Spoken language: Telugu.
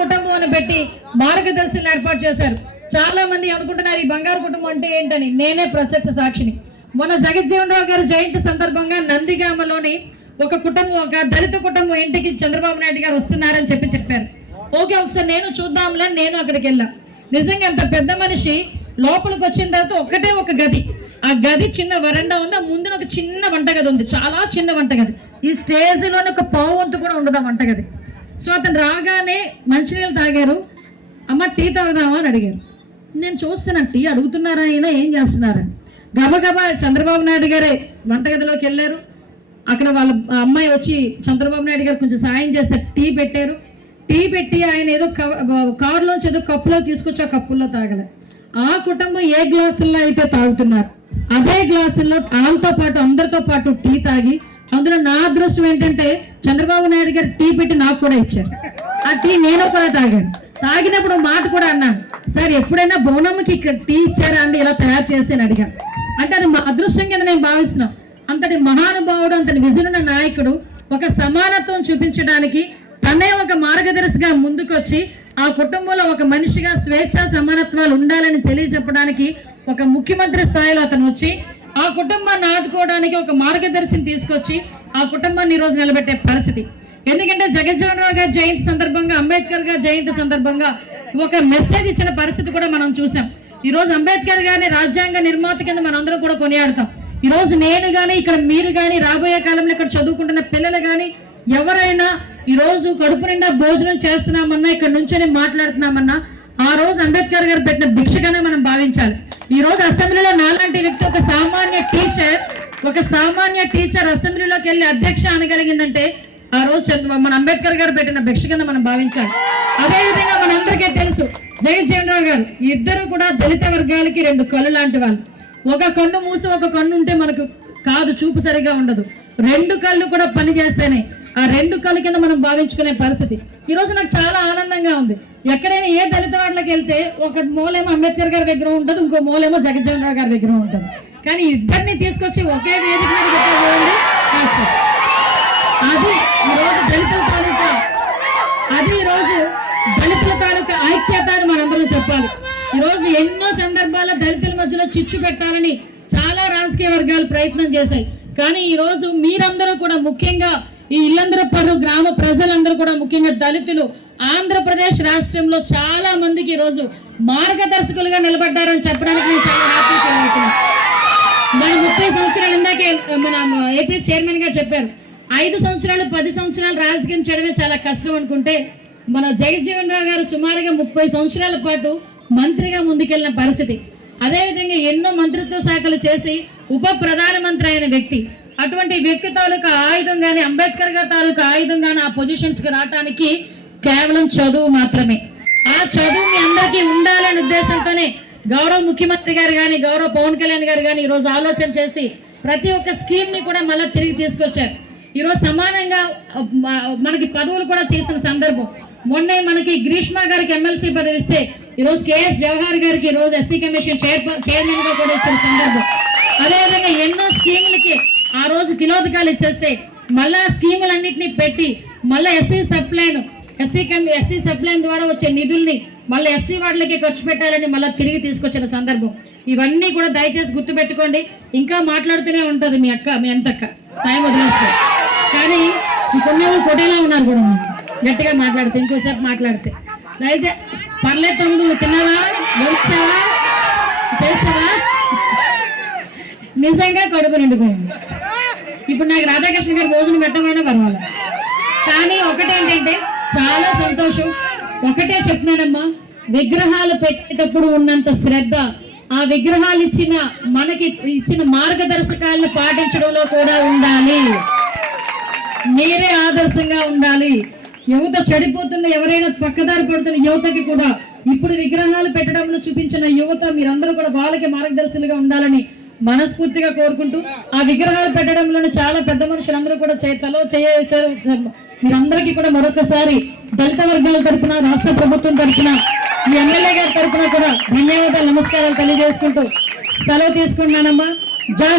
కుటుంబం అని పెట్టి మార్గదర్శనం ఏర్పాటు చేశారు. చాలా మంది అనుకుంటున్నారు ఈ బంగారు కుటుంబం అంటే ఏంటని. నేనే ప్రత్యక్ష సాక్షిని. మొన్న జగజ్జీవన్ రావు గారి జయంతి సందర్భంగా నందిగామలోని ఒక కుటుంబం ఒక దళిత కుటుంబం ఇంటికి చంద్రబాబు నాయుడు గారు వస్తున్నారని చెప్పి చెప్పారు. ఓకే ఒకసారి నేను చూద్దాంలే నేను అక్కడికి వెళ్ళా. నిజంగా అంత పెద్ద మనిషి లోపలికి వచ్చిన తర్వాత ఒకటే ఒక గది. ఆ గది చిన్న వరండా ఉంది ఆ ముందున ఒక చిన్న వంటగది ఉంది. చాలా చిన్న వంటగది. ఈ స్టేజ్లోనే ఒక పావు వంతు కూడా ఉండదు ఆ వంటగది. సో అతను రాగానే మంచినీళ్ళు తాగారు. అమ్మ టీ తాగుదామా అని అడిగారు. నేను చూస్తున్నాను టీ అడుగుతున్నారా అయినా ఏం చేస్తున్నారని. గబగబా చంద్రబాబు నాయుడు గారే వంటగదిలోకి వెళ్ళారు. అక్కడ వాళ్ళ అమ్మాయి వచ్చి చంద్రబాబు నాయుడు గారు కొంచెం సాయం చేస్తే టీ పెట్టారు. టీ పెట్టి ఆయన ఏదో కారులోంచి ఏదో కప్పులో తీసుకొచ్చి ఆ కప్పుల్లో తాగలే. ఆ కుటుంబం ఏ గ్లాసుల్లో అయితే తాగుతున్నారు అదే గ్లాసుల్లో వాళ్ళతో పాటు అందరితో పాటు టీ తాగి అందులో నా అదృష్టం ఏంటంటే చంద్రబాబు నాయుడు గారు టీ పెట్టి నాకు కూడా ఇచ్చారు. ఆ టీ నేను కూడా తాగాను. తాగినప్పుడు మాట కూడా అన్నాను. సార్ ఎప్పుడైనా బోనమ్మకి ఇక్కడ టీ ఇచ్చారా అండి? ఇలా తయారు చేసి అడిగాను. అంటే అది మా అదృష్టం కింద నేను భావిస్తున్నాం అంతటి మహానుభావుడు అంతటి విజయన నాయకుడు ఒక సమానత్వం చూపించడానికి తనే ఒక మార్గదర్శిగా ముందుకొచ్చి ఆ కుటుంబంలో ఒక మనిషిగా స్వేచ్ఛ సమానత్వాలు ఉండాలని తెలియజెప్పడానికి ఒక ముఖ్యమంత్రి స్థాయిలో అతను వచ్చి ఆ కుటుంబాన్ని ఆదుకోవడానికి ఒక మార్గదర్శిని తీసుకొచ్చి ఆ కుటుంబాన్ని ఈరోజు రోజు నిలబెట్టే పరిస్థితి. ఎందుకంటే జగజ్జీవన్ రావు గారి జయంతి సందర్భంగా అంబేద్కర్ గారి జయంతి సందర్భంగా ఒక మెసేజ్ ఇచ్చిన పరిస్థితి కూడా మనం చూసాం. ఈ రోజు అంబేద్కర్ గారిని రాజ్యాంగ నిర్మాత కింద మనందరం కూడా కొనియాడతాం. ఈ రోజు నేను గాని ఇక్కడ మీరు గాని రాబోయే కాలంలో ఇక్కడ చదువుకుంటున్న పిల్లలు గాని ఎవరైనా ఈ రోజు కడుపు నిండా భోజనం చేస్తున్నామన్నా ఇక్కడ నుంచొని మాట్లాడుతున్నామన్నా ఆ రోజు అంబేద్కర్ గారు పెట్టిన భిక్షగానే మనం భావించాలి. ఈ రోజు అసెంబ్లీలో నాలాంటి వ్యక్తి ఒక సామాన్య టీచర్ ఒక సామాన్య టీచర్ అసెంబ్లీలోకి వెళ్ళి అధ్యక్ష అనగలిగిందంటే ఆ రోజు మన అంబేద్కర్ గారు పెట్టిన భిక్ష కింద మనం భావించాలి. అదేవిధంగా మనందరికీ తెలుసు జగజ్జీవన్ రావు గారు ఇద్దరు కూడా దళిత వర్గాలకి రెండు కళ్ళు లాంటి వాళ్ళు. ఒక కన్ను మూసి ఒక కన్ను ఉంటే మనకు కాదు చూపు సరిగా ఉండదు. రెండు కళ్ళు కూడా పని ఆ రెండు కళ్ళు కింద మనం భావించుకునే పరిస్థితి. ఈరోజు నాకు చాలా ఆనందంగా ఉంది. ఎక్కడైనా ఏ దళిత వాళ్ళకి వెళ్తే ఒక మూలేమో అంబేద్కర్ గారి దగ్గర ఉంటుంది ఇంకో మూలేమో జగజ్జన్ రావు గారి దగ్గర ఉంటుంది. కానీ ఇద్దరిని తీసుకొచ్చి ఒకే వేదిక మీద అది ఈరోజు దళితుల తాలూకా అది ఈరోజు దళితుల తాలూకా ఐక్యత అని మనందరం చెప్పాలి. ఈరోజు ఎన్నో సందర్భాల్లో దళితుల మధ్యలో చిచ్చు పెట్టాలని చాలా రాజకీయ వర్గాలు ప్రయత్నం చేశాయి. కానీ ఈరోజు మీరందరూ కూడా ముఖ్యంగా ఈ ఇల్లందరపర్రు గ్రామ ప్రజలందరూ కూడా ముఖ్యంగా దళితులు ఆంధ్రప్రదేశ్ రాష్ట్రంలో చాలా మందికి ఈ రోజు మార్గదర్శకులుగా నిలబడ్డారని చెప్పడానికి నేను చాలా హ్యాపీ మన ముప్పై సంవత్సరాలు ఇందాకే మన ఏపీ చైర్మన్గా చెప్పారు. ఐదు సంవత్సరాలు పది సంవత్సరాలు రాజకీయం చేయడమే చాలా కష్టం అనుకుంటే మన జగజ్జీవన్ రావు గారు సుమారుగా ముప్పై సంవత్సరాల పాటు మంత్రిగా ముందుకెళ్ళిన పరిస్థితి. అదేవిధంగా ఎన్నో మంత్రిత్వ శాఖలు చేసి ఉప ప్రధానమంత్రి అయిన వ్యక్తి. అటువంటి వ్యక్తి తాలూకా ఆయుధం గాని అంబేద్కర్ గారి తాలూకా ఆయుధం గాని ఆ పొజిషన్స్కి రావడానికి కేవలం చదువు మాత్రమే. ఆ చదువు మీ అందరికీ ఉండాలనే ఉద్దేశంతోనే గౌరవ ముఖ్యమంత్రి గారు కానీ గౌరవ పవన్ కళ్యాణ్ గారు కానీ ఈరోజు ఆలోచన చేసి ప్రతి ఒక్క స్కీమ్ని కూడా మళ్ళీ తిరిగి తీసుకొచ్చారు. ఈరోజు సమానంగా మనకి పదవులు కూడా చేసిన సందర్భం. మొన్నే మనకి గ్రీష్మ గారికి ఎమ్మెల్సీ పదవి ఇస్తే ఈరోజు కేఎస్ జవహర్ గారికి ఈరోజు రోజు ఎస్సీ కమిషన్ చైర్మన్గా కూడా ఇచ్చిన సందర్భం. అదేవిధంగా ఎన్నో స్కీములకి ఆ రోజు కిలోదకాలు ఇచ్చేస్తే మళ్ళా స్కీములన్నింటినీ పెట్టి మళ్ళీ ఎస్సీ సప్లైన్ ఎస్సీ కమి ఎస్సీ సప్లైన్ ద్వారా వచ్చే నిధుల్ని మళ్ళీ ఎస్సీ వాళ్ళకి ఖర్చు పెట్టాలని మళ్ళీ తిరిగి తీసుకొచ్చిన సందర్భం. ఇవన్నీ కూడా దయచేసి గుర్తుపెట్టుకోండి. ఇంకా మాట్లాడుతూనే ఉంటుంది మీ అక్క మీ అంతక్క. టైం వదిలేస్తే. కానీ కొన్ని కొట్టేలా ఉన్నారు కూడా గట్టిగా మాట్లాడితే ఇంకోసేపు మాట్లాడితే. అయితే పర్లేదు తమ్ముడు నువ్వు తిన్నావా? చేస్తావా నిజంగా కడుపు నిండిపోయింది. ఇప్పుడు నాకు రాధాకృష్ణ గారు భోజనం పెట్టమైనా పర్వాలేదు. కానీ ఒకటేంటంటే చాలా సంతోషం. ఒకటే చెప్తున్నానమ్మా విగ్రహాలు పెట్టేటప్పుడు ఉన్నంత శ్రద్ధ ఆ విగ్రహాలు ఇచ్చిన మనకి ఇచ్చిన మార్గదర్శకాలను పాటించడంలో కూడా ఉండాలి. మీరే ఆదర్శంగా ఉండాలి. యువత చెడిపోతున్న ఎవరైనా పక్కదారి పడుతున్న యువతకి కూడా ఇప్పుడు విగ్రహాలు పెట్టడంలో చూపించిన యువత మీరందరూ కూడా వాళ్ళకి మార్గదర్శులుగా ఉండాలని మనస్ఫూర్తిగా కోరుకుంటూ ఆ విగ్రహాలు పెట్టడంలోనే చాలా పెద్ద మనుషులందరూ కూడా చేతలో చేసారు మీరందరికీ కూడా మరొకసారి దళిత వర్గాల తరఫున రాష్ట్ర ప్రభుత్వం తరఫున మీ ఎమ్మెల్యే గారి తరఫున కూడా ధన్యవాదాలు నమస్కారాలు తెలియజేసుకుంటూ సెలవు తీసుకున్నానమ్మా జై